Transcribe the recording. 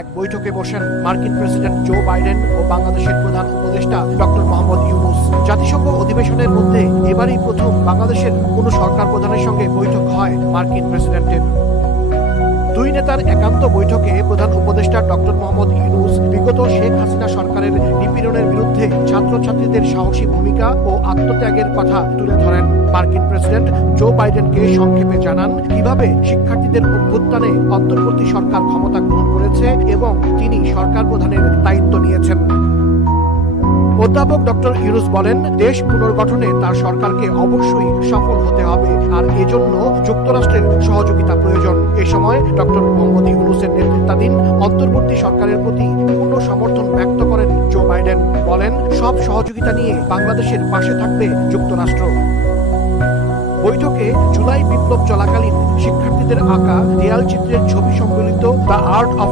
এক বৈঠকে বসেন মার্কিন প্রেসিডেন্ট জো বাইডেন ও বাংলাদেশের প্রধান উপদেষ্টা ডক্টর মোহাম্মদ ইউনূস। জাতিসংঘ অধিবেশনের মধ্যে এবারই প্রথম বাংলাদেশের কোনো সরকার প্রধানের সঙ্গে বৈঠক হয় মার্কিন প্রেসিডেন্টের। দুই নেতার একান্ত বৈঠকে প্রধান উপদেষ্টা ডক্টর মোহাম্মদ ইউনূস বিগত শেখ হাসিনা সরকারের নিপীড়নের বিরুদ্ধে ছাত্রছাত্রীদের সাহসী ভূমিকা ও আত্মত্যাগের কথা তুলে ধরেন। মার্কিন প্রেসিডেন্ট জো বাইডেনকে সংক্ষেপে জানান কিভাবে শিক্ষার্থীদের অভ্যুত্থানে অন্তর্বর্তী সরকার ক্ষমতা গ্রহণ করেছে এবং তিনি সরকার প্রধানের দায়িত্ব নিয়েছেন। অধ্যাপক ডক্টর ইউনূস বলেন, দেশ পুনর্গঠনে তার সরকারকে অবশ্যই সফল হতে হবে, আর এজন্য যুক্তরাষ্ট্রের সহযোগিতা প্রয়োজন। এ সময় ডক্টর মোহাম্মদ ইউনূসের নেতৃত্বাধীন অন্তর্বর্তী সরকারের প্রতি পূর্ণ সমর্থন ব্যক্ত করেন জো বাইডেন। বলেন, সব সহযোগিতা নিয়ে বাংলাদেশের পাশে থাকবে যুক্তরাষ্ট্র। বৈঠকে জুলাই বিপ্লব চলাকালীন শিক্ষার্থীদের আঁকা দেয়াল চিত্রের ছবি সম্বলিত দ্য আর্ট অফ